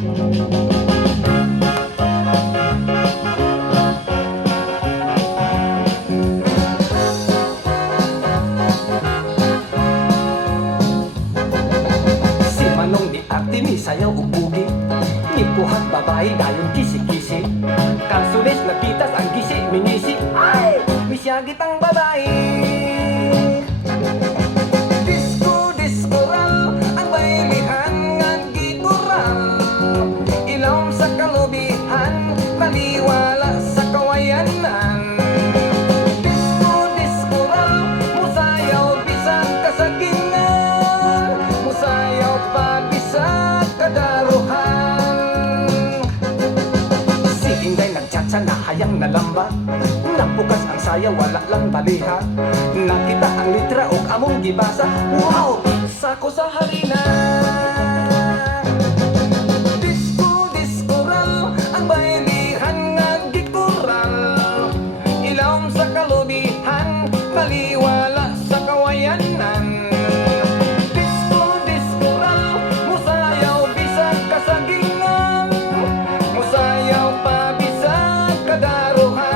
Si Manong ni Ate ni sayaw ug bugi, ni buhat babae dayon kisi-kisi. Kansunes na pitas ang gisi minisi, ay misyagit ang babae. Disco diskoral ang baylihan nga gitural, ilawom sa kalubihan, taliwala sa kawayanan. Disco diskoral, musayaw bisag kasagingan, musayaw pa bisag kadaruhan. Si Inday nagtsatsa na hayang nalamba, napukas ang sayaw wala lang baliha. Nakita ang litra og among gibasa, wow! Sako sa harina. Disco diskoral ang baylihan nga gikural, ilawom sa kalubihan, taliwala sa kawayanan. Disco diskoral, musayaw bisag kasagingan, musayaw pa bisag kadaruhan.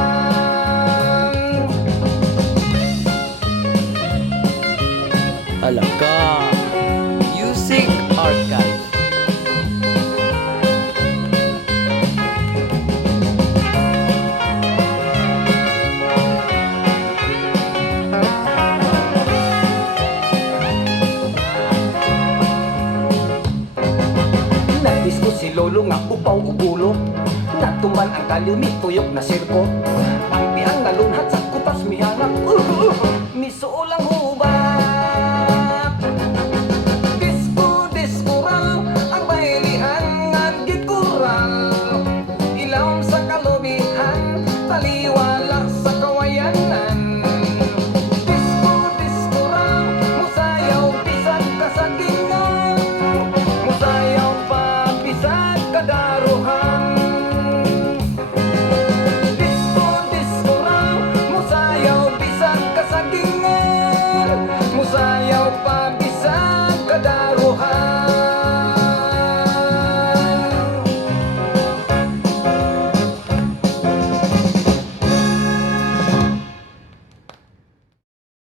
Alaga Music Archive. Nagdisko si Lolo nga upaw ug ulo, natuman ang kalyo ni tuyok na sirko. Ang